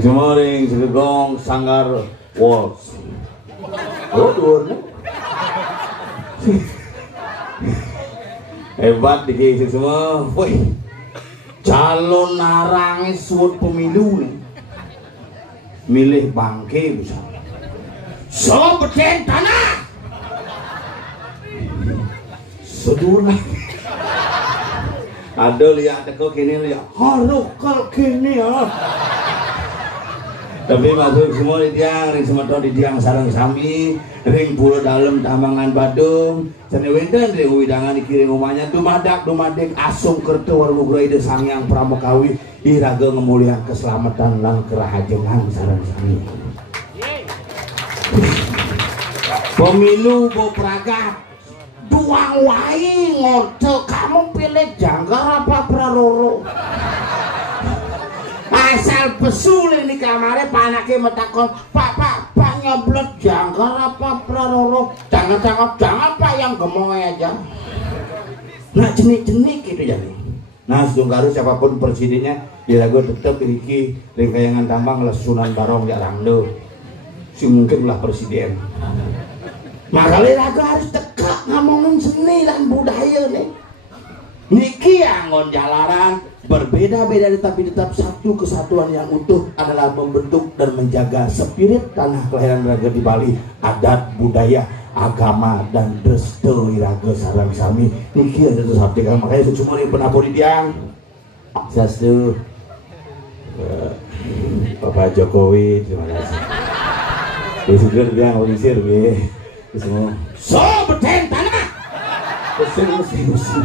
Jemaring segegong sanggar waltz. Oh, luarnya hebat dikisi semua. Wih, calon narangis suat pemilu nih, milih bangke bisa. So beten tanah, sedurna. Ada lihat teko kini lihat, harukal kini ya. Tapi masuk semua di tiang, ring semeton di tiang sarang sami, ring pulau dalam tambangan Badung, seni wenten ring widangan dikirim rumahnya, dumadak asung kertu warmugra ide sangyang pramukawi, iraga ngemulian keselamatan lan kerahajengan sarang sami. Pemilu bopragat, duang wai ngorte, kamu pilih Jangkar apa Praroro? Asal pesul ini kamarnya panake metakon pak nyoblot Jangkar apa Praroro, jangan pak yang gemong aja. Nah jenik gitu jadi. Nah sedungkaru siapapun presidennya diragu tetap iki ringkayangan tambang lah Sunan Barong Jarangdo si mungkin lah presiden. Makanya ragu harus tekak ngomongin seni dan budaya nih. Niki angon jalaran berbeda-beda tetapi tetap satu kesatuan yang utuh adalah membentuk dan menjaga spirit tanah kelahiran raga di Bali, adat, budaya, agama dan restu iraga sarang sami. Niki ada seperti kan makanya semua yang pernah di tiang. Sastu Bapak Jokowi terima kasih. Besok dia organisir be. Semua. So beten tanah. Mesin.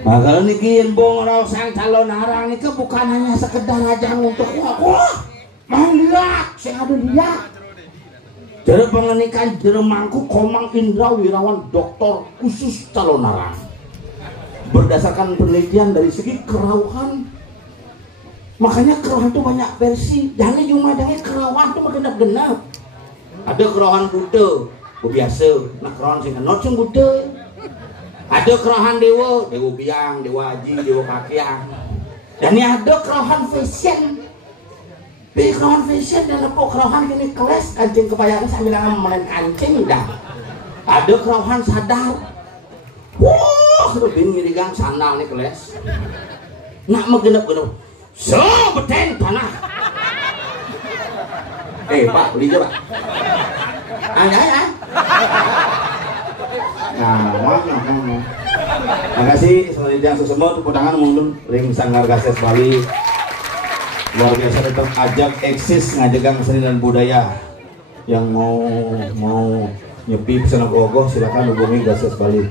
Nah kalau nikin bong sang calon narang itu bukan hanya sekedar ajang untuk wah mau lihat saya ada lihat jadi pengenikan jeremangku Komang Indra Wirawan doktor khusus calon narang berdasarkan penelitian dari segi kerauhan. Makanya kerauhan itu banyak versi, jangan cuma dengan kerauhan itu genap-genap. Ada kerauhan Buddha biasa, nah kerauhan sing kenot sing Buddha. Ada kerahan dewa biang, dewa haji, dewa kakiang. Dan ini ada kerahan fashion. Tapi kerahan fashion dan apa kerahan gini kelas kancing kebayaan sambil ngomongin kancing dah. Ada kerahan sadar. Wah, lebih ngirigang sandal nih kelas. Nak menggenap-genap. So beten tanah. Pak, beli aja pak. Ayah. Nah, makasih semuanya semua tepuk tangan mundur ring sanggar gases Bali luar biasa tetap ajak eksis ngajegang seni dan budaya yang mau nyepi pesona gogoh silakan hubungi gases Bali.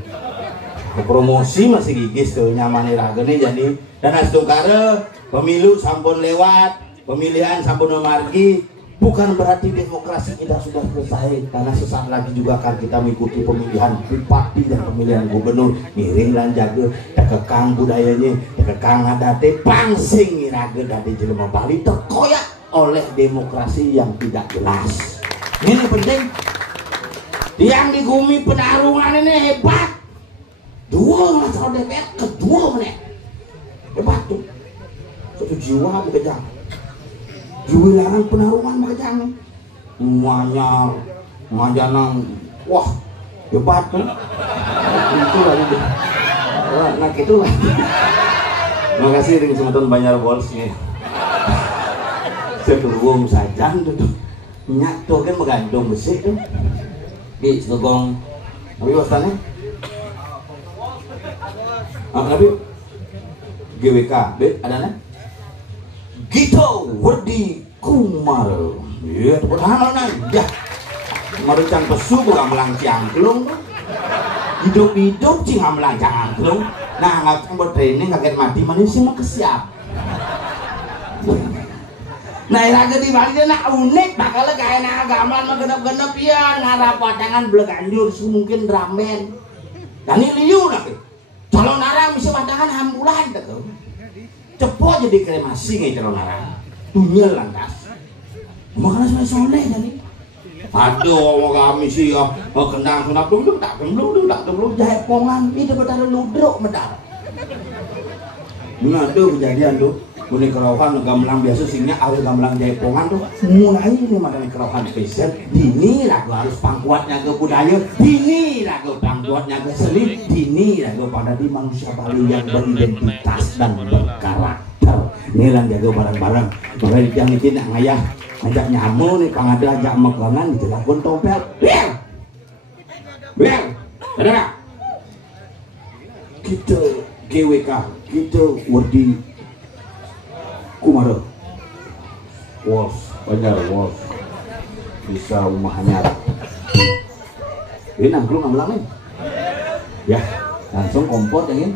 Promosi masih gigis tuh nyaman raga nih jadi dan asdukara Pemilu sampun lewat, pemilihan sampun margi, bukan berarti demokrasi kita sudah selesai, karena sesaat lagi juga akan kita mengikuti pemilihan bupati dan pemilihan gubernur. Miring lan jaga tekekang budayanya, tekekang adate pangsing iraga dari jelema Bali terkoyak oleh demokrasi yang tidak jelas. Ini penting. Yang di Gumi Penarungan ini hebat. Dua masalah DPR, kedua meneh hebat tuh. Satu jiwa bekerja. Wilayah Penarungan makanya Manyar Majanang, wah hebat kan. Itu lagi deh. Nah gitu lah. Makasih ring semeton Banjar Bolsnya. Saya beruang saja tuh. Minyak tuh kan mengandung besi tuh. Di segong tapi wastannya tapi GWK ada nih gitu Werdi Kumar ya pertahanan ya marucan pesu bukan melangcang kelung hidup cing melangcang angklung. Nah nggak buat training kaget mati manusia mah kesiap. Nah iraga di Bali nak unik bakal kayak na gamelan mah genep-genep ya ngarap patangan bleganjur mungkin ramen dan ini liu nak calon narang bisa patangan hambulan tuh cepot jadi kremasi nih calon narang tunyel lantas makanya saya soleh jadi aduh mau kami sih ya kendang sunap dulu tak dulu jaipongan itu betul ludruk medal nah tuh kejadian tuh Muni kerauhan gamelan biasa singnya awal gamelan jaipongan tuh mulai ini makanya kerauhan spesial dini lagu harus pangkuatnya ke budaya, dini lagu pangkuatnya ke seni, dini lagu pada di manusia Bali yang beridentitas dan berkarakter. Ini lah jaga barang-barang makanya yang izin ngayah ngajak nyamu nih pangada ajak makanan dijelakun topel bel ada gak? Kita GWK kita Werdi Kumar Wos Banjar Wos bisa rumahnya ini nangkrung ngamlang nih ya langsung kompor yang ini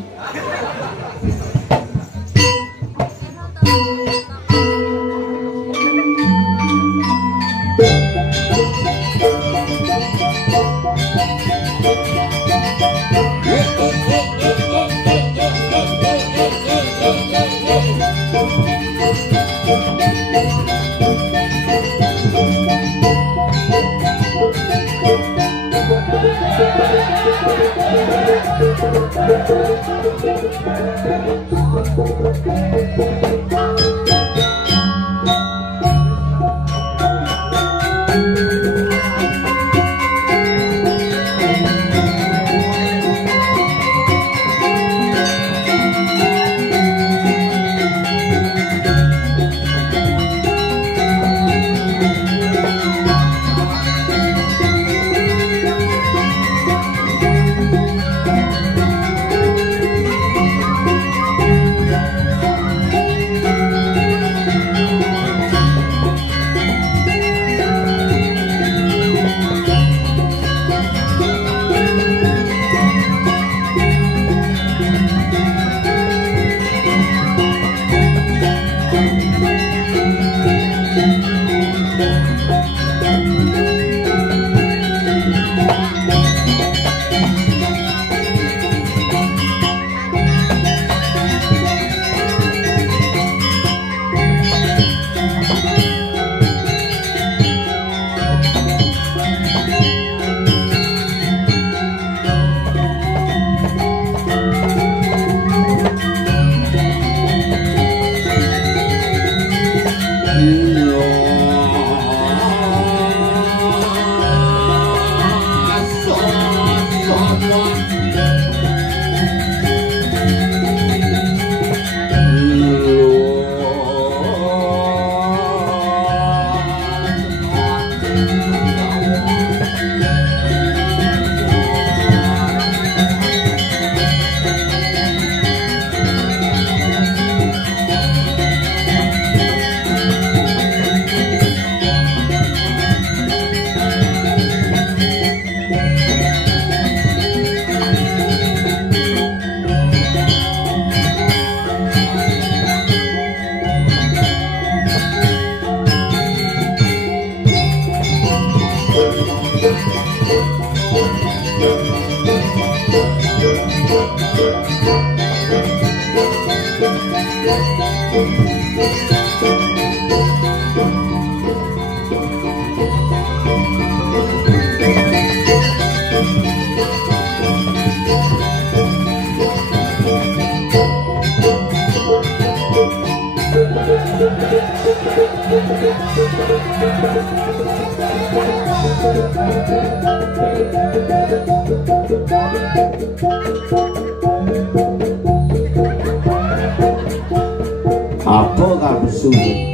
Apa kabar sulit?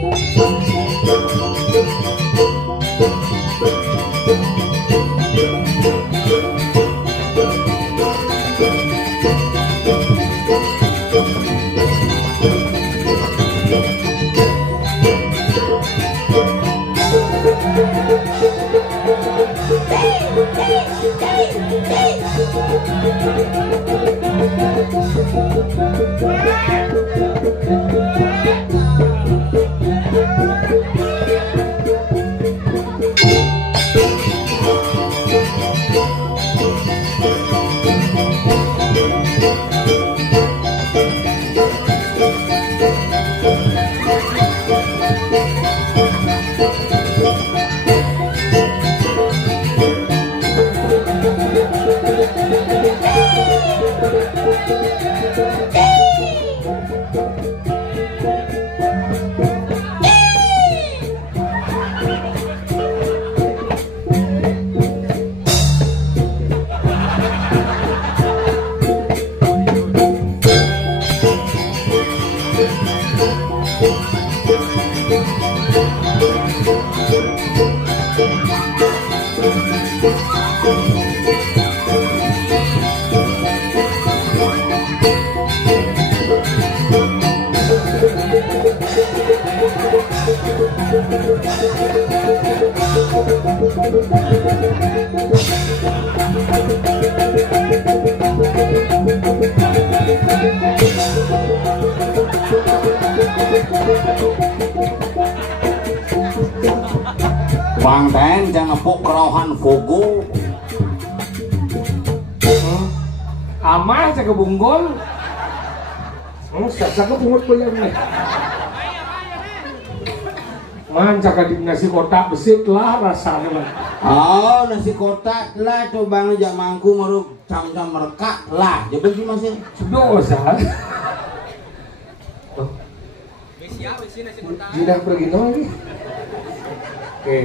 Bang Teng jangan nepuk kerohan fogo. Amah cak bunggol. Sak bungut puyeng nih. Man cak di nasi kotak besit lah rasanya. Oh nasi kotak lah coba ngejak mangku meruk cam-cam merekak lah. Jebel sih masih. Dosa. Jidah pergi lagi. Oke.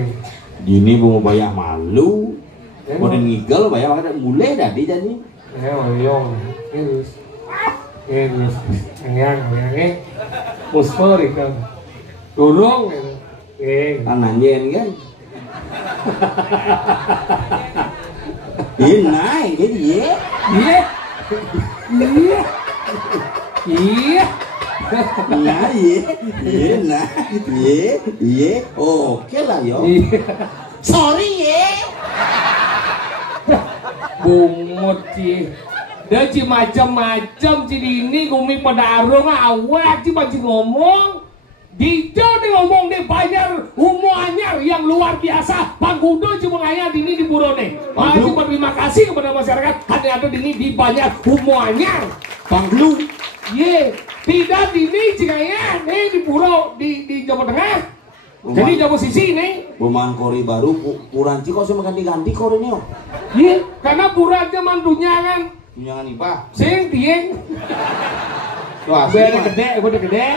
Gini mau bayar malu. Mau ngigel bayar ada mulai dah dia jadi. Oyong. Terus. Yang muspori kan. Dorong gitu. Nanjen kan. Ini naik jadi ye. Iya. Iya. Nah ye, nah ye, oke lah yo. Sorry ye. Bungut ci. Dah ci macam-macam ci ini gumi pada arung awak ci banci ngomong. Dijo nih ngomong deh bayar humo anyar yang luar biasa. Panggudo ci mengayat ini di Burone. Masih berterima kasih kepada masyarakat. Ada di ini dibayar humo anyar. Panglu. Ye, tidak ini cikaya nih di Puro di Jawa Tengah. Jadi Jawa sisi nih. Perumahan kori baru Puranci kok sama ganti-ganti kori ini. Ye, karena Pura aja mandunya kan. Tunjangan IPA. Sing tieng. Wah, Udah gede.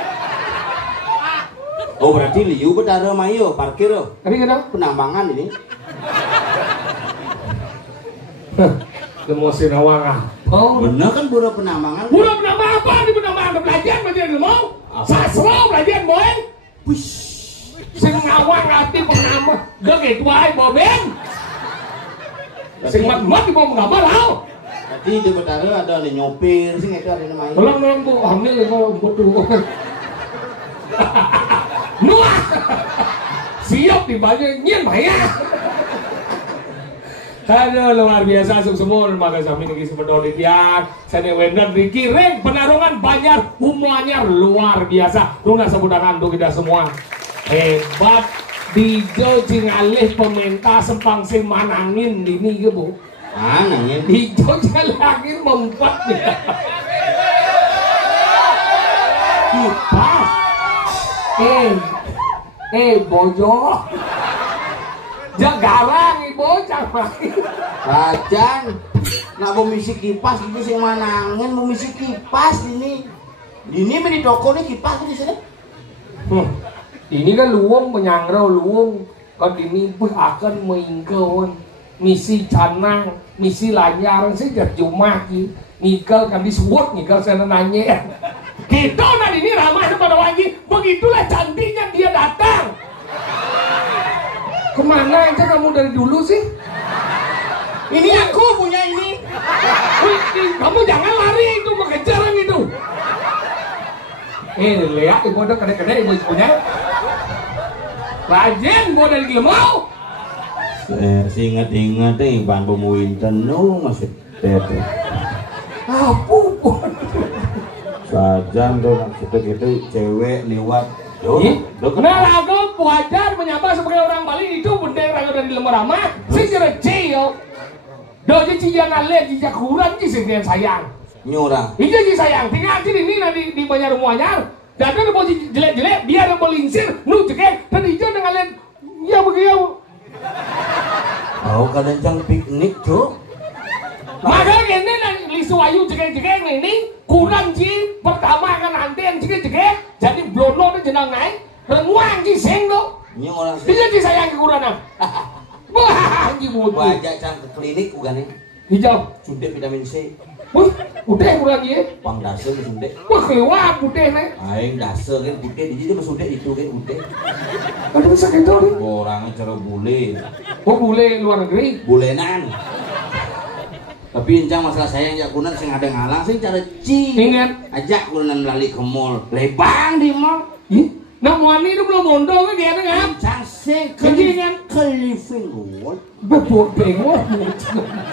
Oh berarti liu betara mayo parkir lo. Tadi kenapa? Penambangan ini. Emosi nawang oh bener kan buru penambangan. Buru penambangan apa? Di penambangan belajar belajar mau. Sasro belajar boy. Wish. Sing ngawang hati penambang. Udah gitu aja boben. Sing mat di bawah gambar tau. Tadi di betara ada nyopir sing itu ada namanya. Belum bu, hamil kalau butuh. Nuah. Siap dibayar nyen bayar. Aduh luar biasa semua maka kami niki sebedol dian saya wener dikirim penarungan banyak humuannya luar biasa luna sebutangan untuk kita semua hebat Dijo cingalih pemerintah sempang sing manangin ini ke bu manangin Dijo cingalih mempat kipas bojo Jagarang ibu cakap. Rajan, nak memisi kipas itu sing manangin memisi kipas ini. Ini di toko nih kipas di sini. Ini kan luwung penyangrau luwung kan ini akan mengingkauan misi canang misi lanyar sih cuma ngikal kan disebut ngikal saya nanya kita nanti ini ramai pada wajib begitulah cantiknya dia datang kemana aja kamu dari dulu sih ini aku punya ini kamu jangan lari itu mengejaran itu lihat ibu ada kedai-kedai ibu punya rajin gua dari Glemau saya ingat-ingat nih ban pemuinten nu masih tete apa sajan tuh maksudnya gitu cewek lewat nah lagu wajar menyapa sebagai orang Bali itu bendera ragu dari Lemerama si cerece yo doa cijan ale cijan kurang ci sekian sayang nyurang itu ci sayang tinggal di ini nanti di Banjar Muanyar dan ada mau jelek-jelek biar mau lingsir nu cekek dan hijau dengan lihat ya begitu oh kadang cang piknik tuh maka ini lisu ayu cekek-cekek ini kurang ci pertama kan anten cekek-cekek jadi blono itu jenang naik renguang ci seng tuh nyurang dia ci sayang kekurangan wah anjing mulut wajah cang ke klinik bukan ya hijau suntik vitamin C wih udah kurang ya pang dasar suntik wah keluar putih nih aing dasar kan putih di situ suntik itu kan putih ada bisa gitu nih orangnya cara bule oh bule luar negeri bulenan tapi encang masalah saya yang kunan sing ada ngalang sing cara ingat ajak kunan lali ke mall lebang di mall nah muani itu belum mondo kan dia kan encang sing ke living world bebot bengok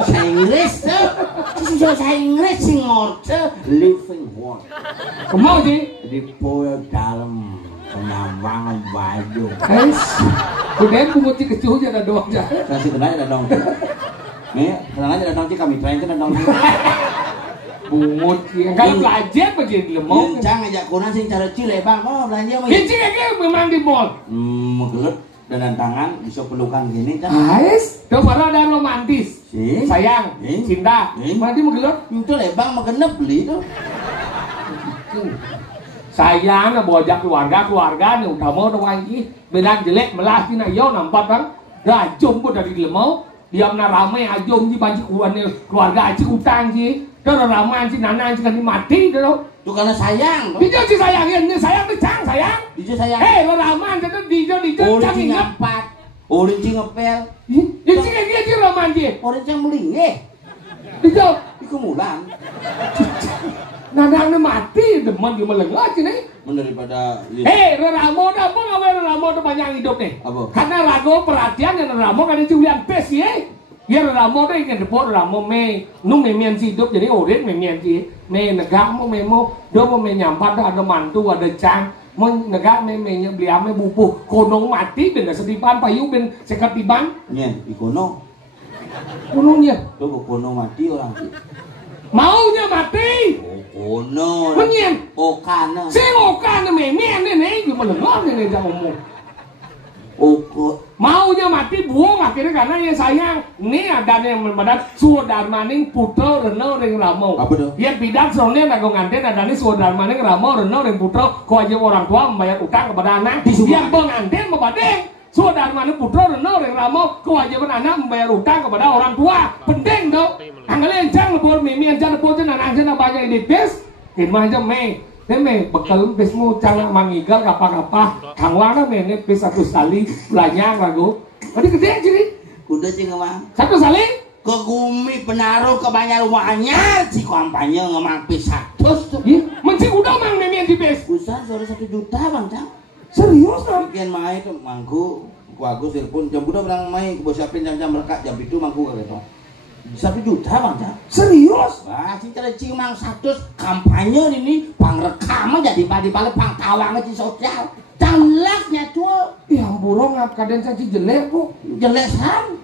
saya Inggris tuh saya Inggris sing ngorce living world kemau sih di poyo dalam penambangan baju udah bungut ci kecuh aja ada doang aja kasih kenanya ada dong nih kenanya ada dong ci kami terakhir ada dong bungut yang kalau belajar begini lemong encang ajak kunan sing cara cile bang oh belanja mah ini kayak memang di mall menggelut dan tangan bisa pelukan gini kan ais tuh baru ada romantis sayang cinta nanti menggelut itu lebang mah kena beli tuh sayang lah bojak keluarga nih udah mau udah lagi benar jelek melah sih yo nampak bang rajum pun dari lemau diam na ramai ajum di banci keluarga aci utang sih kalau ramai sih nana sih kan mati tuh itu karena sayang dijau sih sayang ini sayang tuh cang sayang dijau sayang lo ramai itu dijau cang ingat orang cing ngepel ini sih kayak gitu ramai sih orang cing melingeh dijau itu mulan Nanangnya mati, demen dia meleng lagi nih. Daripada Ramo dah apa ngapain Ramo tuh banyak hidup nih. Apa? Karena rago perhatian yang Ramo kan itu lihat pes ya. Ya Ramo tuh ingin depot Ramo me, nu memian hidup jadi orang memian sih. Me negak mau memo, dia mau menyampat ada mantu ada cang. Mau negak me beli ame bubuh, konong mati ben sedipan payu ben seketiban. Nyen, ikono. Konongnya. Tuh kono mati orang sih. Maunya mati. Kono. Menyen. Okana. Sing okana memian nih cuma lengah nih jangan ngomong. Oko. Maunya mati buang akhirnya karena ya sayang. Nih ada yang berbadan Sudarmaning Putra Reno Ring Ramo. Apa tuh? Ya bidan soalnya nago nganten ada nih Sudarmaning Ramo Reno Ring Putra. Kewajiban orang tua membayar utang kepada anak. Yang pengantin membadeng. Sudarmaning Putra Reno Ring Ramo kewajiban anak membayar utang kepada orang tua. Penting dong. Anggalnya encang lebur mimi encang lebur jen anak jen banyak ini pes. Gimana aja me. Ini bekal pesmu canggah mangigal kapah-kapah. Kangwana me ini pes satu kali belanja ragu. Tadi gede jadi. Kuda cing ngemang. Satu kali. Ke Gumi Penaruh ke Banjar Wanyar si kampanye ngemang pes 100 tuh. Mencik udah mang mimi di pes. Usaha sore 1 juta bang cang. Serius kan? Bikin main tuh mangku. Ku Agus telepon jam udah bilang main. Ku siapin jam-jam mereka jam itu mangku kaget tuh. 1 juta bang cang. Serius? Wah si cara cing mang 100 kampanye ini pangrekam jadi padi-padi pangtawang di sosial. Canglaknya tuh. Ya burung ngap kadang caci jelek bu. Jelek san.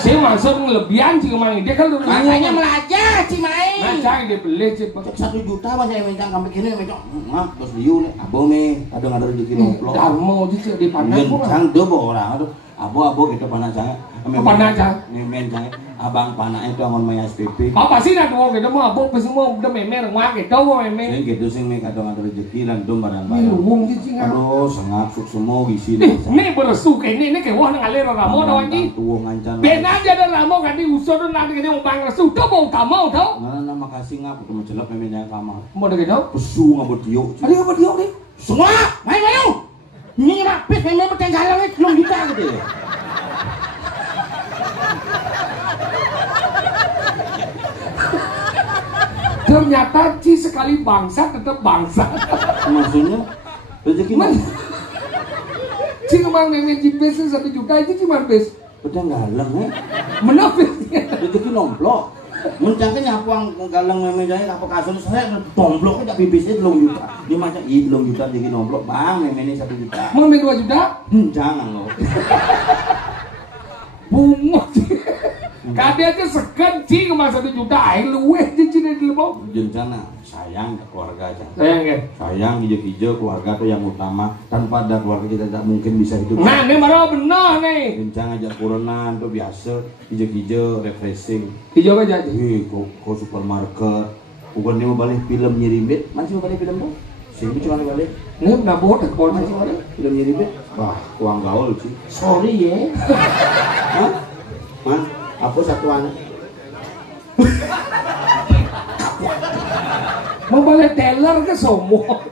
Saya masuk ngelebihan sih kemana dia kan udah Makanya melajah Cimain. Nah, jangan dibeli cepat. 1 juta mah saya mencang sampai kini mencang. Mah bos liu nih. Abo me, ada rezeki nomplok. Darmo aja di pandang. Mencang deh orang. Aduh, abo gitu panah saya. Panah saya. Mencang. abang panaknya itu angon maya SPP. Apa sih nak doang kita mau abang semua udah memer mak kita mau memer. Ini gitu sih mek ada rezeki lan dom barang-barang. Ngomong cicing. Aduh, sengap suk semua gisi. Nih beresu kayak ini kayak wah ngalir ramo dah anjing. Tuh ngancan. Ben aja ada ramo kan di usur nanti kita mau bang resu tuh mau tak mau tau. Nah, makasih ngap aku mencelap memenya kamar. Mau dah gitu. Pesu ngabut diok. Ada ngabut diok nih. Semua, main. Ini rapis memang bertenggalang itu belum kita gitu. Ternyata Ci sekali bangsa tetap bangsa. Maksudnya rezeki mana? Ci kemang memen GPS 1 juta itu cuma bes. Bertenggalang Menafis. Rezeki nomplok. Mencangke nyapuang galang memang jaya apa kasus saya domblok tak bibisnya 3 juta. Dia macam 3 juta jadi nomplok. Bang, memang ini 1 juta. Memen 2 juta? Jangan loh. Bungut. Kade aja segan Ci kemang 1 juta air luweh di Ci di lebau. Rencana sayang ke keluarga aja. Sayang ya. Sayang hijau-hijau keluarga tuh yang utama. Tanpa ada keluarga kita tak mungkin bisa hidup. Nah, ini marah benar nih. Rencana aja kuronan tuh biasa hijau-hijau refreshing. Hijau aja. Kau supermarket. Bukan dia mau balik film nyirimbit. Mana sih mau balik film tuh? Sini cuma balik. Ini udah bodoh kalau masih balik. Film nyirimbit. Wah, uang gaul sih. Sorry ya. Hah? Hah? Apa satuan? Mau balik teller ke semua.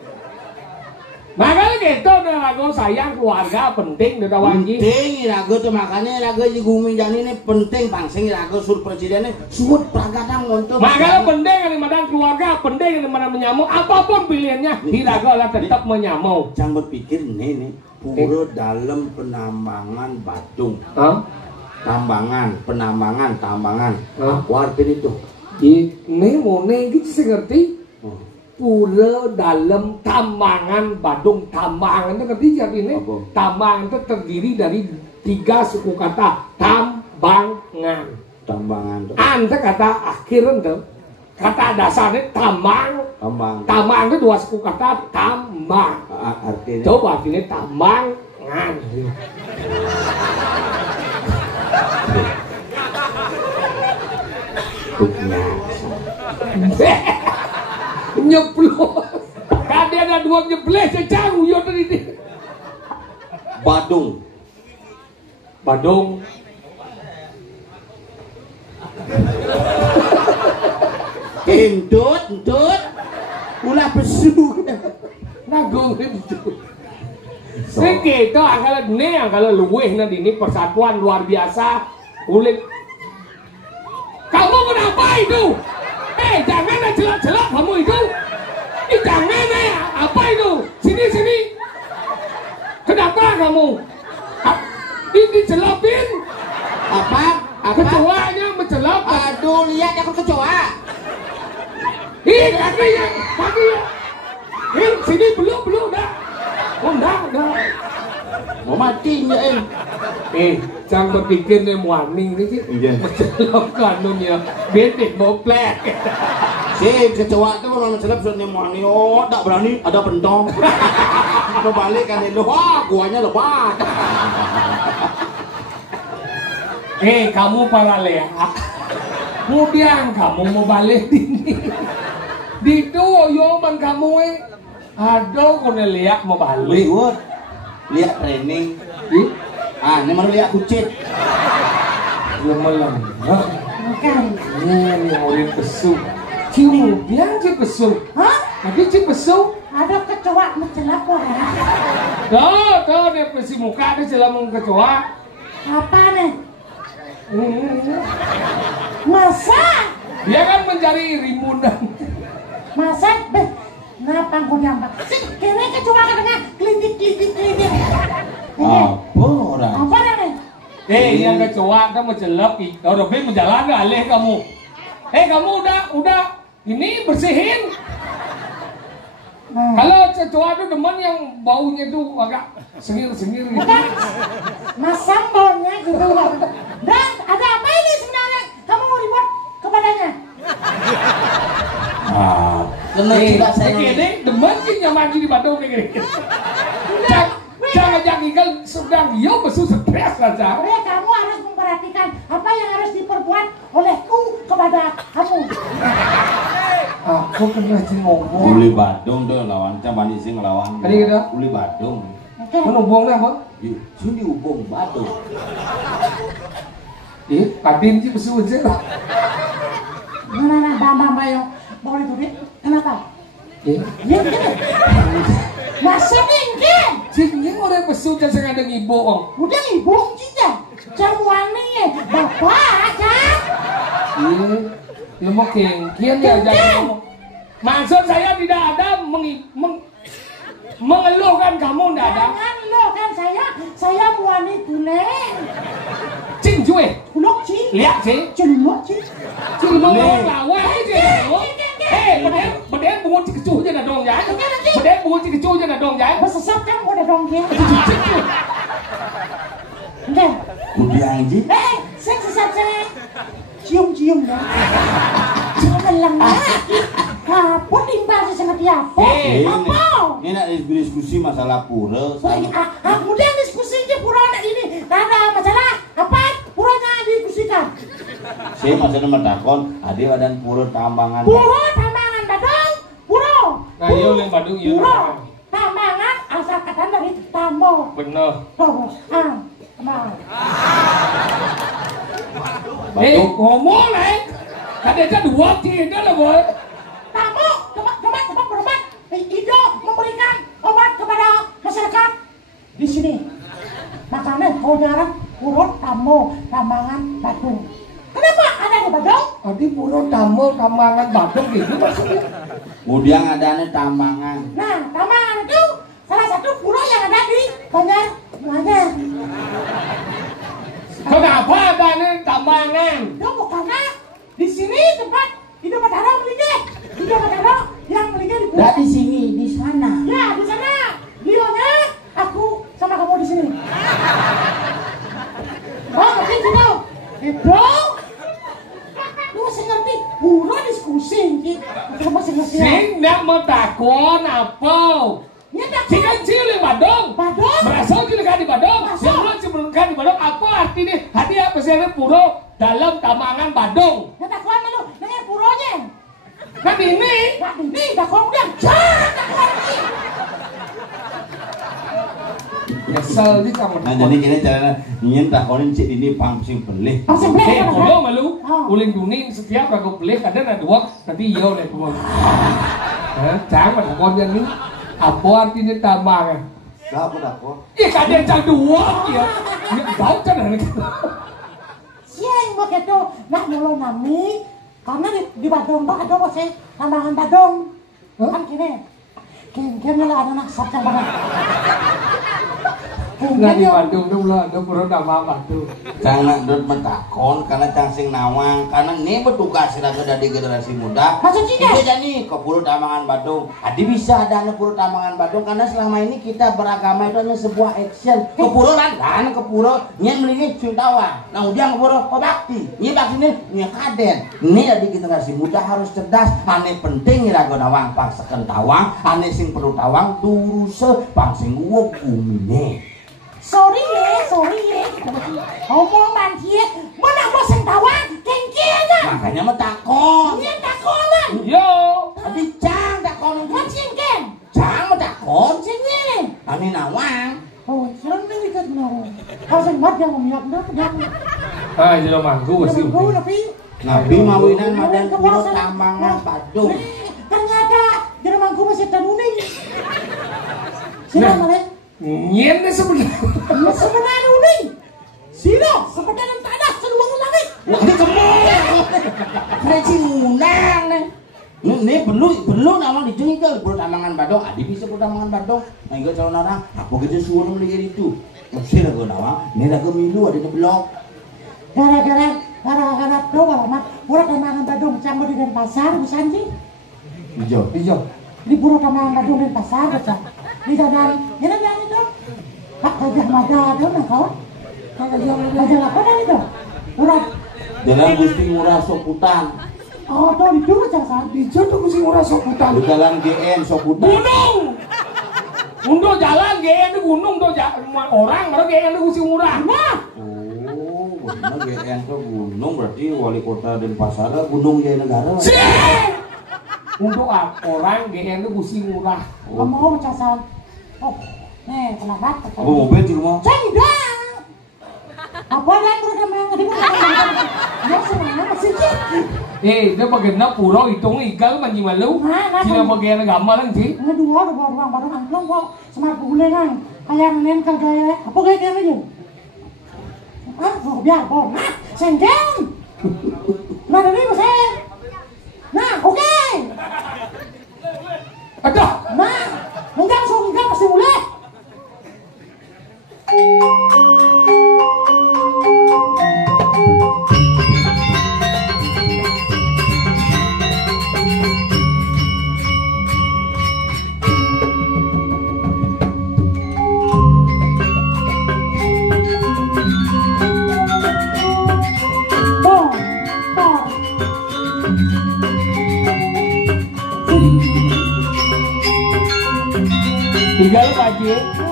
Makanya gitu udah ragu sayang keluarga penting udah wajib. Penting ragu tuh makanya ragu di Gumi Jani ini penting pangsing ragu sur presidennya suut pragadang nonton. Makanya penting yang dimana keluarga penting yang dimana menyamuk apapun pilihannya di ragu lah tetap menyamuk. Jangan berpikir nih pura dalam penambangan Badung. Tambangan. Apa artinya itu? Ini mau nih gitu saya ngerti. Pura dalam tambangan Badung. Tambangan itu ngerti jadi ini. Tambangan itu terdiri dari 3 suku kata. Tambangan. Anda kata akhir itu. Kata dasarnya tambang. Tambang itu 2 suku kata. Tambang. Artinya? Coba artinya tambangan. Nyeplos. Kade ada 2 nyeples jauh yo tadi. Badung. Entut. Ulah besu. Nagong itu. Segitu kalau luweh nanti ini persatuan luar biasa. Ulik. Kamu kenapa itu? Jangan celak-celak kamu itu. Jangan apa itu? Sini. Kenapa kamu? Ini celapin. Apa? Kecoanya mencelap. Aduh, lihat aku kecoa. Kakinya. Sini belum dah. Udah. Mau mati ya jangan berpikir nih warning ini sih. Mencelap kanun ya. Betik boplek. Si kecoa itu mau mencelap soalnya mani. Oh, tak berani. Ada pentong. Mau balik kan itu. Wah, guanya lebat. Kamu para leak. Kemudian kamu mau balik ini. Di itu yoman kamu aduh kau leak mau balik. Lihat training. Ini mana lihat kucit. Belum malam. Ini murid pesu. Kemudian pesu. Lagi pesu. Ada kecoa mencelap orang. Tuh dia pesi muka dia celap kecoa. Apa nih? Masa? Dia kan mencari rimunan. Masa? Kenapa aku nyampak? Kini kecoa ke tengah kelindik. Apa orang? Apa nih? Yang kecoa kan mencelap. Udah menjalan alih kamu. Kamu udah ini bersihin. Kalau kecoa itu demen yang baunya itu agak sengir-sengir gitu. Masam baunya gitu. Dan ada apa ini sebenarnya? Kamu mau ribut kepadanya? Tidak saya. Demen sih nyaman di Bandung nih. Jangan ikan sedang besu stres saja. Kamu harus memperhatikan apa yang harus diperbuat olehku kepada kamu? Aku kena ngomong. Uli Badung tuh lawan Camani sing ngelawan. Tadi kita? Uli Badung. Mana hubungnya apa? Sini hubung Badung. Kadim sih besul sih. Nah, Bambang yang boleh tuh kenapa? Iya, masa mungkin? Cing orang besul jangan sengaja ngibong. Udah ngibong kita, jamuannya bapak kan? Lu mau kengkian ya jadi ngomong. Maksud saya tidak ada mengeluhkan kamu tidak ada. Jangan lo kan saya muani tulen. Cing cuy. Kulok sih. Lihat sih. Celok sih. Cing mau lawan aja. Beden bungut si kecuh aja dong ya. Beden bungut si kecuh aja dong ya. Besesat kan udah dong dia. Oke. Udah anjing. Saya sesat saya. Cium-cium dah. Jangan lama. Apa timbal sih sama dia? Apa? Ini nak diskusi masalah pura. Kemudian diskusinya pura ini. Ada masalah apa? Puranya diskusikan. Saya masalah metakon. Ada badan pura tambangan. Pura tambangan Badung. Pura. Nah iya yang Badung iya. Pura tambangan asal kata dari tambo. Bener. Terus tambangan. Ngomong lah. Ada dua tidak lah boy. Tamu, tempat berobat. Ido memberikan obat kepada masyarakat di sini. Makanya kau jarang urut tamu tambangan Badung. Kenapa ada di Badung? Adi puro tamu tambangan Badung gitu maksudnya. Kemudian ada tambangan. Nah, tambangan itu salah satu pulau yang ada di Banjar. Kenapa ada nih tambangan? Itu karena di sini tempat Ido Batara melinggih. Ido Batara yang melinggih di Tidak di sini, di sana. Ya, di sana. Dionya aku sama kamu di sini. Oh, ngerti gitu. Itu. Lu masih ngerti? Pura diskusi. Lu masih ngerti? Sing nak metakon apa? Sing kan cilik Badung. Berasal cilik di Badung. Sebelum cilik di Badung apa artinya? Hati apa sih pura dalam tambangan Badung? Ya takon lu, nanya puronya. Kan ini. Nah, ini takon udah. Takon ini. Nyesel di kamar. Nah jadi gini caranya ingin takonin cik ini pangsing belih. Langsung beli. Kalau malu, uling duning setiap aku beli kadang ada dua, nanti iya deh semua. Jangan pada konjen nih. Apa artinya tambangan? Siapa takon? Iya kadang cang dua ya. Ini tahu kan hari kita. Siang begitu nak mulu nami karena di Badung tuh ada bos tambangan Badung. Kan gini. Kayaknya lah ada nak sabda banget. Nah di Bandung tuh lah, ada pura tambah Bandung. Karena dot metakon, karena cang nawang, karena ini bertugas selaku dari generasi muda. Maksud sih Itu jadi ke Pura Tambangan Badung. Adi bisa ada Pura Tambangan Badung karena selama ini kita beragama itu hanya sebuah action. Ke Pura kan, ke Pura nyen mendingin cintawan. Nah udah ke Pura bakti, ini bakti ini kaden. Ini dari generasi muda harus cerdas. Ane penting rago nawang pang seken tawang, ane sing perlu tawang duruse pang sing uwok umine. Sorry ya. Ngomong mancie, mana bos yang tawang, kengkianya. Makanya metakon. Ini takonan. Yo, Adi cang takon. Macin ken. Cang metakon. Sini. Ane nawang. Oh, sering nih kan mau. Kalau sempat yang ngomong dah pedang. ah jadi manggu sih. Nabi mawinan madan Pura Tambangan Badung. Ternyata Jermanku masih tanuning. Sila malah. Nyen sebenarnya. Sebenarnya uning. Sila seperti dalam tanah seluruh langit. Wah, ini kemana? Reci undang nih. Ini perlu nama dijengkel Pura Tambangan Badung. Adi bisa Pura Tambangan Badung. Nah, enggak calon orang. Apa kita suruh beli itu? Usir aku nawang. Ini lagu milu ada di blok. Gara-gara pro alamat Pura Tambangan Badung campur di Denpasar, Busanji. Hijau. Di Pura Tambangan Badung Denpasar, Busan. Di dalam, ini itu. Pak Gajah Mada ada nggak kau? Gajah apa dari itu? Urat. Jalan Gusti Ngurah Soputan. Oh, tuh itu Busan. Di tuh Gusti Ngurah Soputan. Di jalan GN Soputan. Gunung. Untuk jalan GN itu gunung tuh orang baru GN itu Gusti Ngurah. Nah, Oh, GN ke gunung berarti wali kota Denpasar Gunung Jaya Negara. Untuk orang GN itu mesti murah. Kamu casan. Oh, nih selamat. Apa mobil sih mau? Cendang. Apa yang udah di mana? Ya semua masih cik. Dia bagian pulau hitung igal manji malu. Sila bagian agama lang sih. Ini dua baru angklong kok. Semar gulengan. Kayak nen kagaya. Apa kayak aja? Ah, biar nah, senggeng. Nah, ini saya. Nah, oke. Ada. Nah, enggak pasti boleh. Tinggal Pak Haji.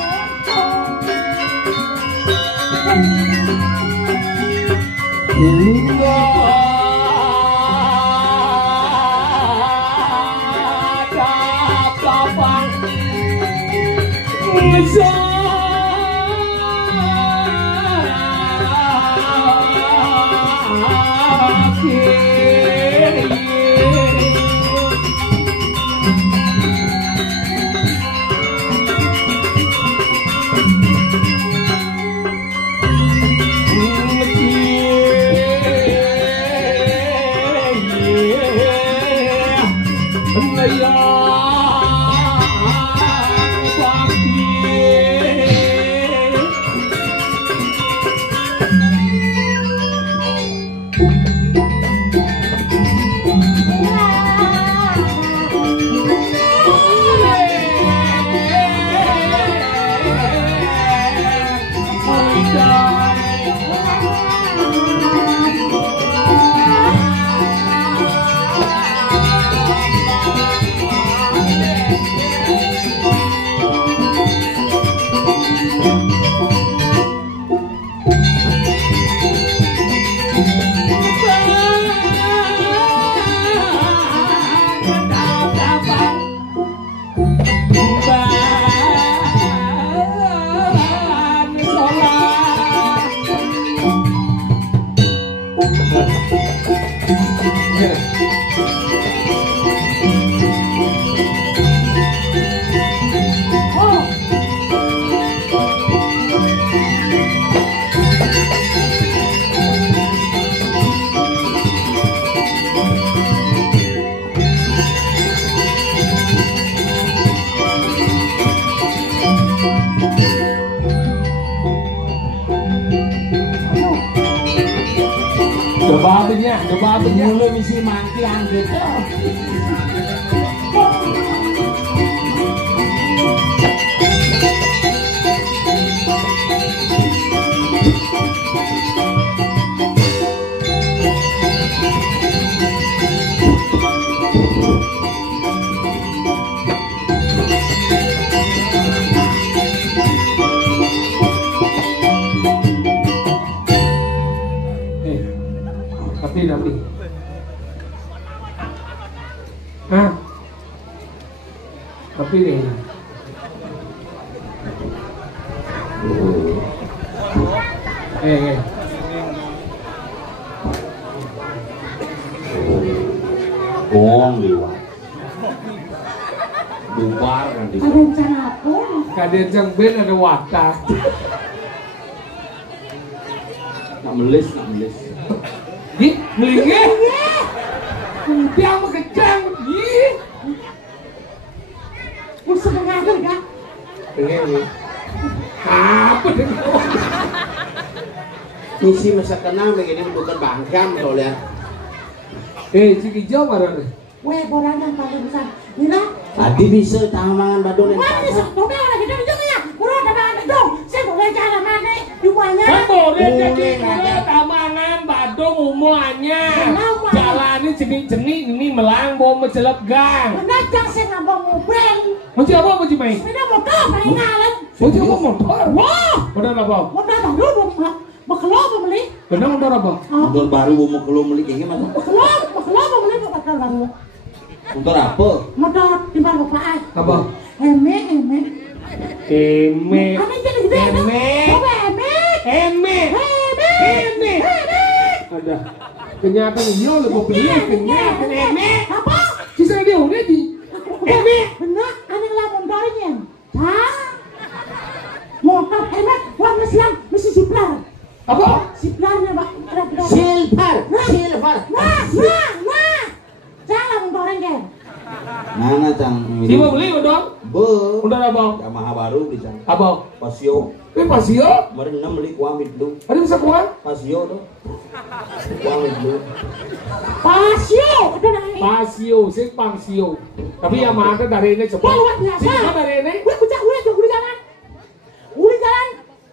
Coba mulai misi mangkian gitu. Tapi ah tapi nih bohong liwat bubar nanti ada rencana apa? Kader jang ben ada wadah nak melis di melingeh dia mau kecang di musuh mengalir kan? pengen apa dengan misi masa kenal begini bukan bangkam soalnya si hijau marah deh Weh, borang yang paling besar. Nila? tadi bisa tamangan badon yang Wah, bisa. Tuh, ada kita di sini ya. Burung tamangan itu. Saya boleh jalan mana? Rumahnya. Kan boleh jadi tamangan badung umuannya. Jalanin jenik-jenik ini melang bom mencelep gang. Benar jang saya ngabang mobil. Macam apa macam main? Sepeda motor paling ngalan. Macam apa motor? Wah, Motor apa? motor baru belum. Bekelok belum beli. Benar mundur apa? Mundur baru mau keluar beli kayaknya mas. Keluar mau beli bakal baru. Mundur apa? Motor timbang bapak. Apa? Eme. Eme. Ame jadi gede. Eme. Ada. Kenyataan yo lebih pilih kenyataan eme. Apa? Sisa dia udah di. Eme. Benar, aneh lah mondornya. Hah? Motor eme warna siang mesti siplar. Apa? Siplarnya pak. Silver. Nah. Jangan mondornya. Mana cang? Si mau beli udah? Udah apa? Yamaha baru di cang. Apa? Pasio. Pasio? Kemarin 6 beli kuamit dulu. Ada bisa kuat? Pasio tuh. Kuamit dulu. Pasio, ada naik. Pasio, sing Pasio. Tapi yang mana dari ini cepat. Luar biasa. Sing dari ini? Gue jalan.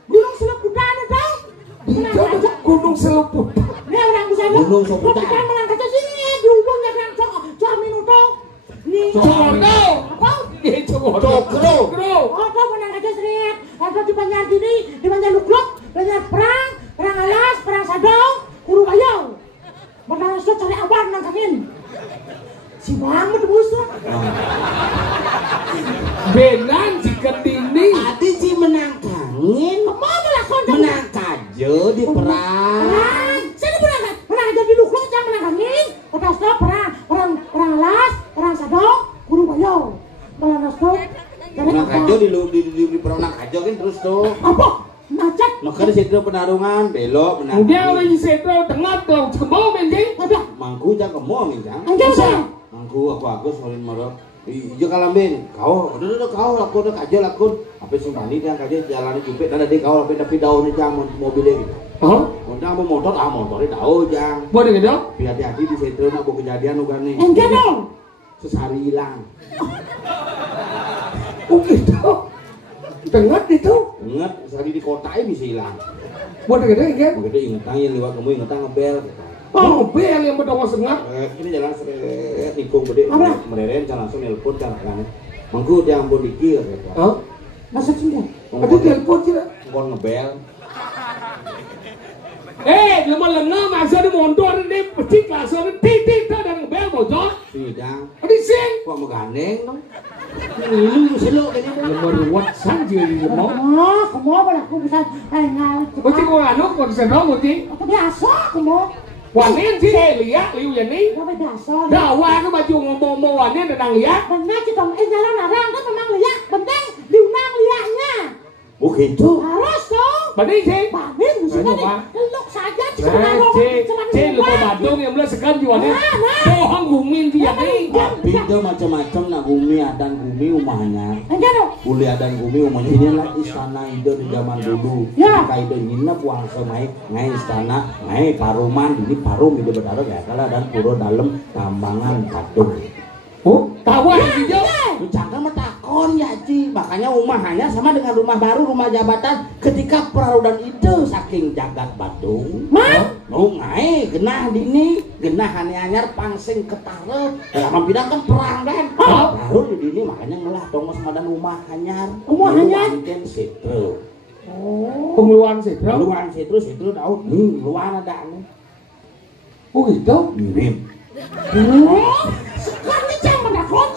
Gunung Seleputan tau? Gunung Seleput. Nih orang bisa Gunung Seputan. Kita mengangkat sini di hubungnya kan cok minuto. Nih. Cokodo. Apa? Iya Cokodo. Cokro. Apa menangkat sini? Ada di banyak gini, di banyak lukluk, banyak perang alas, perang sadong, kuru bayau. Menang so cari abang nangkakin. Si banget musuh. Benan jika dini. Adi si menangkangin. Mau melakukan Menang kajo di perang. Sini menang jadi lukluk jangan menangkakin. Kota stop perang alas, perang sadong, kuru bayau. Menang stop. Menang kajo di perang kajo kan terus tuh. Apa? Macet. Maka di situ penarungan belok menang. Kemudian orang di situ tengah tuh kembang menjing. Ada. Mangku cang kemo minjang. Anjir saya. Mangku aku solin marah. Iya kalambin, kau, udah kau lakon kajo lakon. Apa sih mani dia kajo jalan jepit ada di kau tapi daun jang mobilnya gitu. Oh? Udah mau motornya daun jang. Boleh gitu? Hati-hati di situ nak kejadian bukan nih. Enggak dong. Sesari hilang. Oh gitu. Tengah itu. Ingat, sehari di kota ini bisa hilang. Boleh gitu ya? Begitu ingetan yang lewat kamu ingetan ngebel. Oh, bel yang berdua sengat. Ini jalan seret nikung gede. Apa? Mereren jangan langsung nelpon jangan kan. Mangku dia ambon dikir gitu. Oh? Masa cinta? Ada telepon sih. Kon ngebel. Lama-lama masa di motor ini pasti langsung titik dan ngebel bocor. Sidang. Ada sing. Kok mau gandeng dong? Ini selo ini. Lemah ruwet saja di lemah. Kamu aku bisa ngal. Bocor kau anu kau senang bocor. Aku biasa kamu. Wanen sih lihat liu yani. Kamu biasa. Dawa ke baju ngomong wanen dan lihat. Benar kita jalan narang kan memang lihat. Penting diundang lihatnya. Oh gitu. Harus dong. Benih sih. Banin mestinya nih. Elok saja Cek lupa Bandung yang belas sekan jualnya. Bohong gumin dia nih. Tapi itu macam-macam nak gumi adan gumi umahnya. Enggak dong. Uli adan gumi umahnya ini lah istana itu di zaman dulu. Ya. Kayak itu ini puang semai ngai istana ngai paruman ini parum itu berdarah ya kalah dan puro dalam tambangan patung. Oh, tahu hijau. Cangkang metakon ya Ci, makanya rumahnya sama dengan rumah baru, rumah jabatan ketika perarudan itu saking jagat Badung. Ngai genah dini, genah anyar pangsing ketarep. Dalam bidang kan perang kan. Baru di dini makanya ngelah dong sama dan rumah anyar. Rumah anyar. Kan situ. Oh, pengeluaran situ. Pengeluaran situ tahu. Luar ada nih. Oh gitu. Mirip. Sekarang jangan menakut.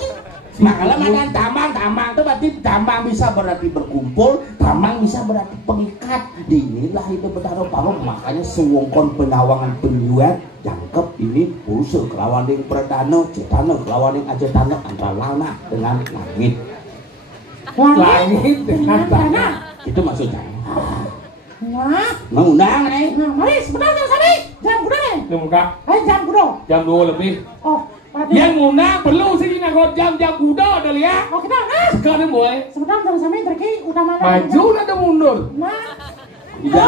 Makanya makan tambang itu berarti tambang bisa berarti berkumpul, tambang bisa berarti pengikat. Inilah itu bertaruh paruh, makanya sewongkon penawangan penyuat jangkep ini pulsa kelawan yang perdana, cetana kelawan yang ajetana antara lana dengan langit. Langit dengan tanah. Itu maksudnya. Nah, Mengundang nih. nah, mari sebentar jangan sampai. Jam kuda nih. Muka Jam kuda. jam 2 lebih. Oh, Yang ngundang perlu sih nak jam kuda dah lihat. Oh, kita Sekarang mulai. sebentar jangan sampai terki utama. Maju ada mundur. Nah, Ida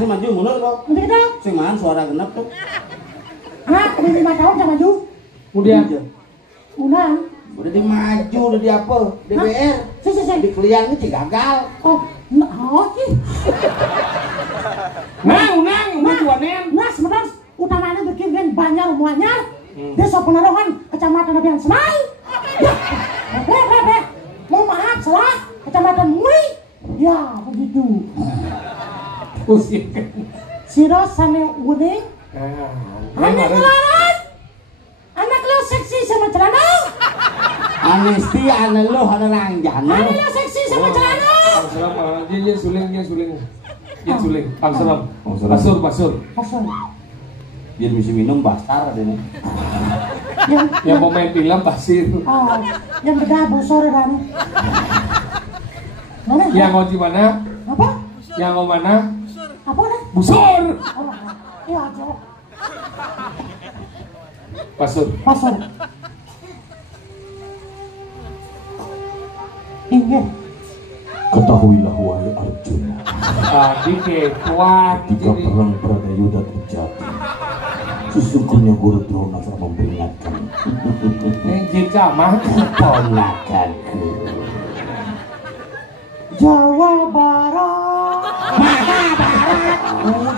sih maju mundur kok. nanti kita. Sing man suara genep tuh. Nah, ada 5 tahun jangan maju. Kemudian Undang. Udah di maju, udah di apa? DPR. Di klien ini gagal. Oh, nah, Unang majuanen. Nah, sebentar utamanya bikin banyak semuanya. Desa Penarongan, Kecamatan Abian Semai. Mohon maaf, salah. Kecamatan Muri. Ya, begitu. Pusing. Siro sane uning. Anak Mana? larat. Anak lo seksi sama celana. Anesti anak lo ada rangjana. Anak lo seksi sama celana. Pangseram, dia suling. Dia suling. Pangseram. Pasur. Pasal. Dia mesti minum basar ada nih. Yang mau main film pasir. Oh, yang beda bosor Rani. Mana? Yang mau di mana? Apa? Yang mau mana? Apa dah? Busur. Oh, iya aja. Pasur. Pasal. Ingat. Ketahuilah wahai Arjuna, Tadi kuat. jika perang Bradayuda terjadi, sesungguhnya Guru Drona telah memperingatkan Jika mah. ponakanku. Jawa Barat. Mana Barat?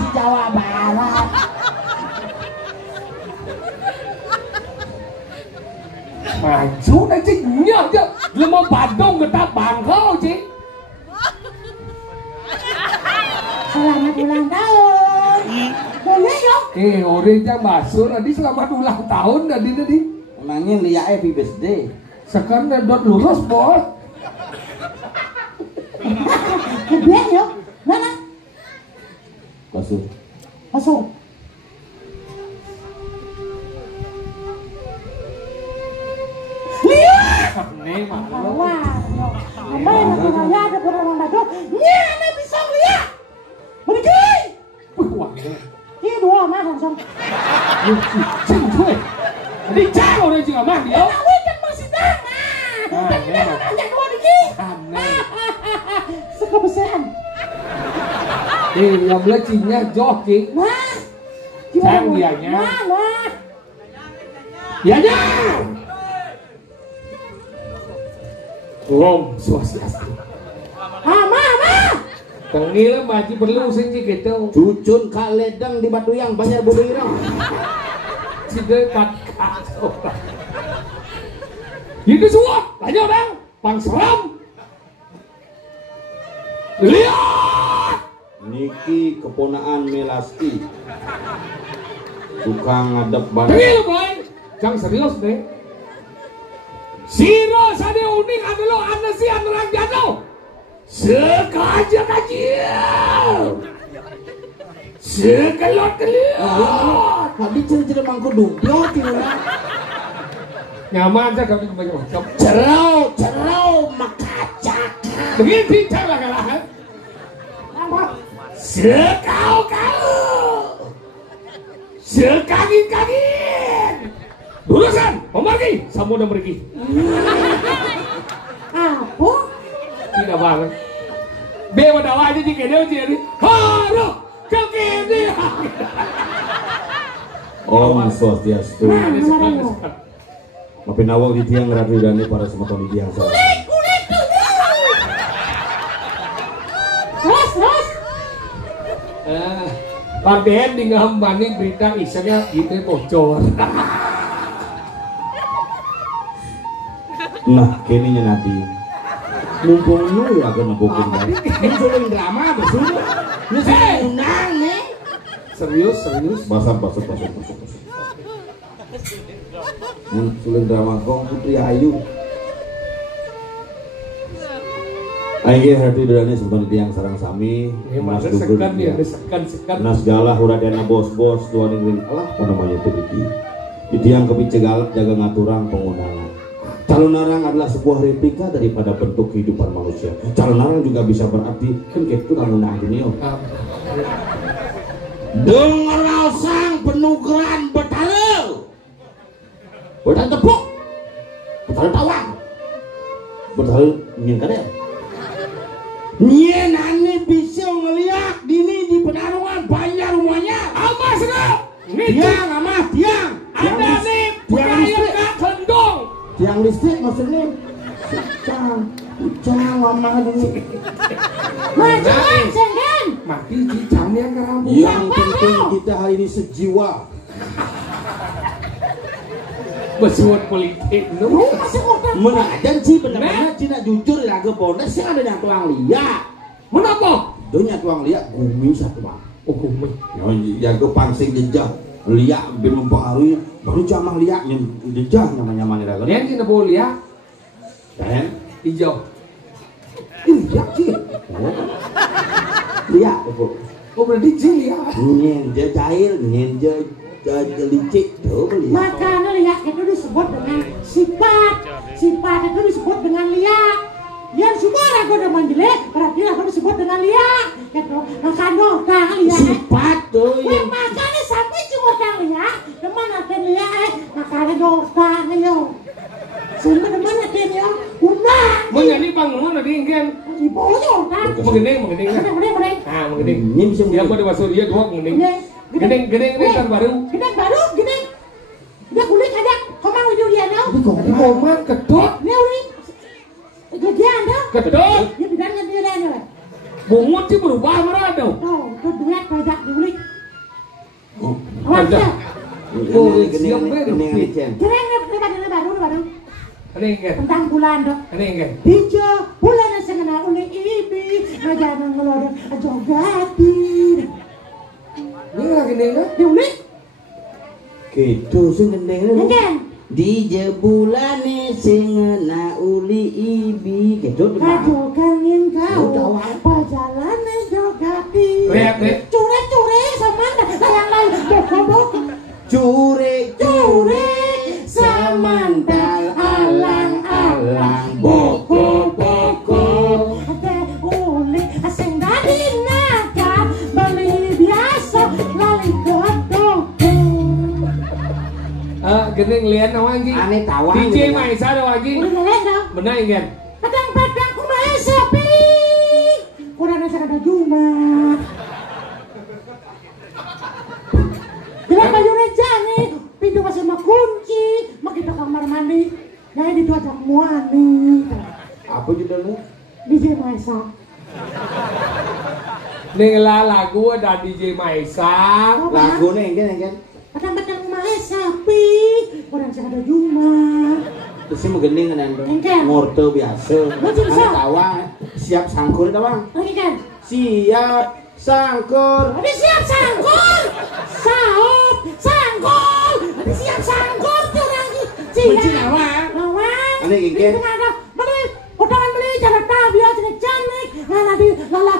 Di Jawa Barat. Maju dah cik nyak je. Lemah badung kita bangkau cik. Selamat ulang tahun. Boleh dong. Orang yang basur tadi selamat ulang tahun tadi. Emangnya lihat happy birthday. Sekarang dot lurus bos. Kebiar yo. Mana? Pasur. Masuk. Lihat. Nih mah. Wah, yo. Amai nak raya ada orang maju. Nya nak bisa lihat. Pergi. Wah, Ini dua mah langsung. cing cuy. Đi trao đây chưa mang đi ốc. Nah, weekend masih dah. Nah, yang dua lagi. Aneh. Sekebesaran. Làm lấy chị nhá, cho chị. Nah. Sang dia nya. Nah. Ya ya. Om Swastiastu. Mama. Tengil mah perlu sing gitu. Cucun Kak Ledang di Batuyang Banjar Budirang. Si dekat kacau. Itu semua, banyak bang. Pangseram. Lihat. Niki keponaan Melasti. Tukang ngadep banget. Tengil boy. Jangan serius deh. Siro sade unik adalah anasi orang jatuh. Sekaja kajil. Sekelot-kelot. Tadi cerita mangku dubyot ini. Nyaman aja kami macam-macam. Cerau makacak. Begini bincang lah kalah. Sekau-kau. Sekagin-kagin. Durusan, memergi. Samu udah pergi. Apa? Tidak banget. Bewa dawa aja jika dia jadi. Haruh, kekini. Om Swastiastu. Ada sekarang. Maafin awal di tiang Ratu Dani para semeton di tiang saya. Kulit tuh. Terus. Parden di ngambani berita isinya gitu bocor. Nah, kininya nanti. Mumpung lu akan nempukin kan. Ini sudah drama betul. Ini saya undang nih. Serius. Basah. Sudah drama kong Putri Ayu. Aing hati dana sebentar tiang sarang sami. Mas sekan ya, sekan. Nas galah uradana bos-bos tuan ingin Allah apa namanya itu iki. Di tiang kepicegalak jaga ngaturang pengundangan. Calon narang adalah sebuah replika daripada bentuk kehidupan manusia. Calon narang juga bisa berarti kan gitu kamu nah ini yo. Dengar sang penugaran betal. Betal tepuk. Betal tawang. Betal ingin kadel. Nyen ane bisa ngeliat dini di Penarungan banyak rumahnya. Apa sedap? Tiang. Ada nih pegawai kak kendong. Tiang listrik maksudnya. Ucang lama dulu. Macam senden. Mati cicangnya ke rambut. Yang penting kita hari ini sejiwa. Bersuat politik Lu nu. masih orang. Menajan sih benar-benar Cina jujur ya ke Polres sih ada yang tuang liat. Kenapa? Donya tuang liat gumi satu mah. Umi. Jago pangsing jejak liak bin mempengaruhi baru camah liaknya jejak namanya mana lagi. Lian sih boleh liak. Dan Hijau. liak sih. Liak bu. Oh berarti liak. Nyenja cair, nyenja licik tuh liak. Makanya liak itu disebut dengan sifat. Sifat itu disebut dengan liak. Yang semua ragu dengan jelek, berarti ragu disebut dengan liak. Gitu. Makanya orang liak. Sifat tuh yang Makanya sampai cuma orang liak, teman akan liak. Makanya orang ayo. Sehingga teman akan ya, undang. Menjadi bangun tadi kan. Ibu aja orang. Mengending. Mending. Ah mengending. ini bisa Dia pada masuk dia dua mengending. Gedeng ntar baru. Gede. Dia kulit ada. Komang video dia no. Komang kedot. Dia udah. Dia ada. Kedot. Dia bidangnya dia ada. Bungut sih berubah marah dong. Oh, itu duit pajak diulik. Pajak. Keren baru. Ada yang kan? Tentang bulan dok. Ada yang kan? Bija bulan yang sengenal ulik ibi. Ngajaran ngelodok jogati. Ini lagi nih kan? Diulik. gitu sing gendeng Enggak. di jebulane sing ngena uli ibi gitu Kado kangen kau. Pajalane jogati. Lihat. Cure sama sayang lain. Boko. cure samandal alang boko Ate uli asing dari naga beli biasa lali toko. Gening lihat nawan lagi. aneh tawang DJ Maisa ada lagi. Udah lena. Benar kan? Padang kumai sepi. Kurang ada juma. Bila baju reja nih, pintu masih kunci, kita kamar mandi. Nah di dua jam muani. apa judulnya DJ Maisa. Nih lagu ada DJ Maisa. lagu nih kan Padang kumai sepi. Kurang ada juma. terus mau gending kan Engke. ngorte biasa Macam aneh tawang siap sangkur tawang Lagi kan? siap sangkur Ada siap sangkur. Sangkur. Ada siap sangkur tuh lagi. Benci nawan. Lawan. aneh genggen Beli. Utangan beli jalan biar cantik. Lala di lala.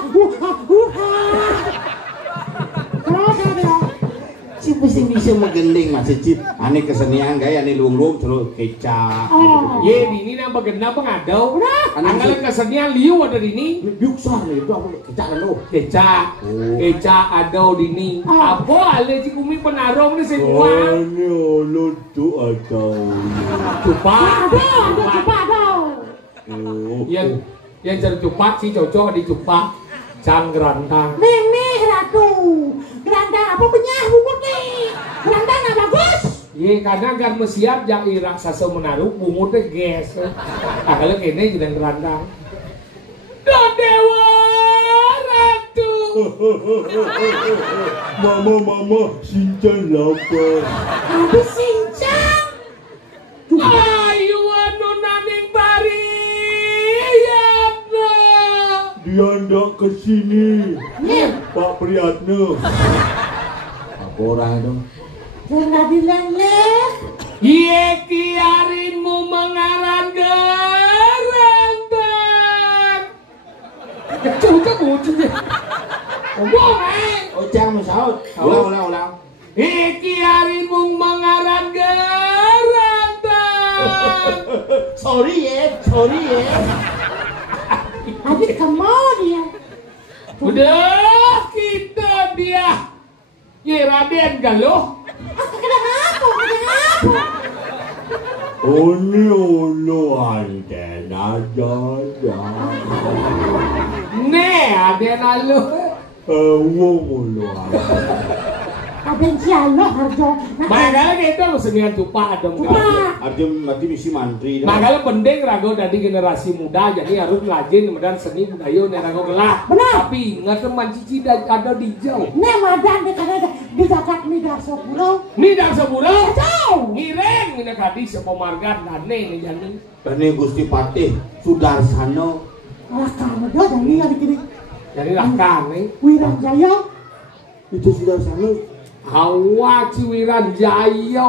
si bisa mau gending masih cip aneh kesenian gaya aneh luang terus kecap Oh. Ye di ini nambah genap pengadau. Udah. Anggalan kesenian liu ada di ini. biuksar nih itu apa kecap kan lo Keca adau di ini. Apa ale si kumi penarong ni semua. lo tuh atau Cupak. Ada cepat dong. Yang cari cupak sih cocok di cupak. Cang gerantang. Mimi ratu. Gerandang apa punya bungut nih? Gerandang apa bagus? Ye kadang kan mesiap yang raksasa menaruh bungutnya ges. Kalau kene jadi gerantang. Dewa ratu. mama sinchan lapar Habis sincang. Ayu anu naning bari. Ya dia ndak kesini Nih, Pak Priyatna apa orang itu jangan dileng-leng. Ye kiarinmu mengarang gerantang. Kecil bocahnya. Ngomong Ojang masaud ulang Ye kiarinmu mengarang gerantang. sorry ya Adik kamu dia. Udah kita dia. Ye Raden Galuh. Kenapa? Olo antena jaja Nih Aden Aluh. wong olo Aden sialo harjo. Makanya kita kesenian cupak dong. arti misi mantri Makanya penting rago dari generasi muda jadi harus rajin kemudian seni budaya nih rago gelap. Benar. Tapi ingat teman cici ada di jauh. Nih madan di kana di jagat midar sepuluh. Ini dah sepuluh. Jauh. Ngireng ini gadis sepemargan dan nih jadi. dan Gusti Patih Sudarsano Alah kamu dia dan dia di kiri. Jadi lakan nih. Wirang Jaya. Itu sudah sana. Awak si Wiranjaya.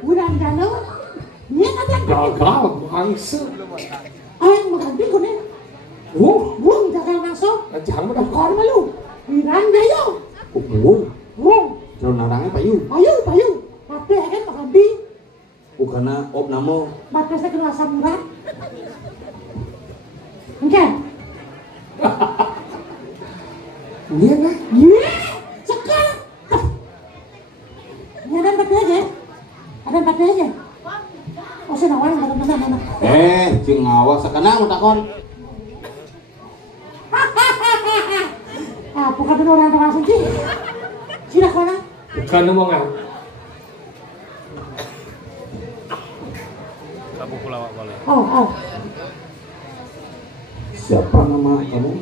Wiranjana. Nya ada. Gagal bangsa. Aing maganti ko ni. Buang jagal masuk. Jangan dah. Kor malu. Wiranjaya. Buang. Buang. Terus narangnya payu. Payu. Tapi kan maganti. Bukannya op namo. Batas saya kena asam urat. Oke. Iya nah. Iya. Sekarang. Ini ada empat aja. Ada empat aja. Oh, saya nawarin mana. Cing awas sekarang mau takon. Bukan benar orang langsung sih. Sila mana? Bukan omongan. Oh. Siapa nama kamu?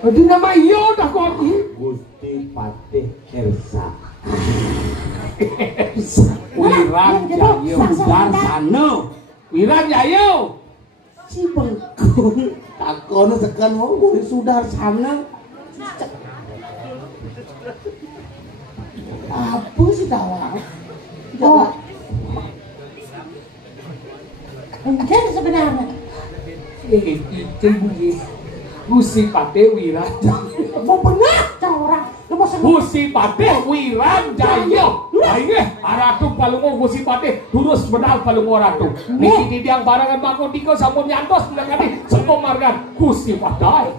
Itu nama iya dah kau. Gusti Patih Elsa. Wiranjaya Darsana. Wiranjaya. Si bengkung takon sekan mau dari Sudarsana. Apa sih tawa? Oh. Mungkin sebenarnya. Itu Gusti Patih Wiranjaya. Mau benar orang. Gusti Patih Wiranjaya. Ayo, aratu palungo Gusti Patih terus benar palungo ratu. Niki tidiang barangan bangko diko sampun nyantos bilangane semua margan Gusti Patih.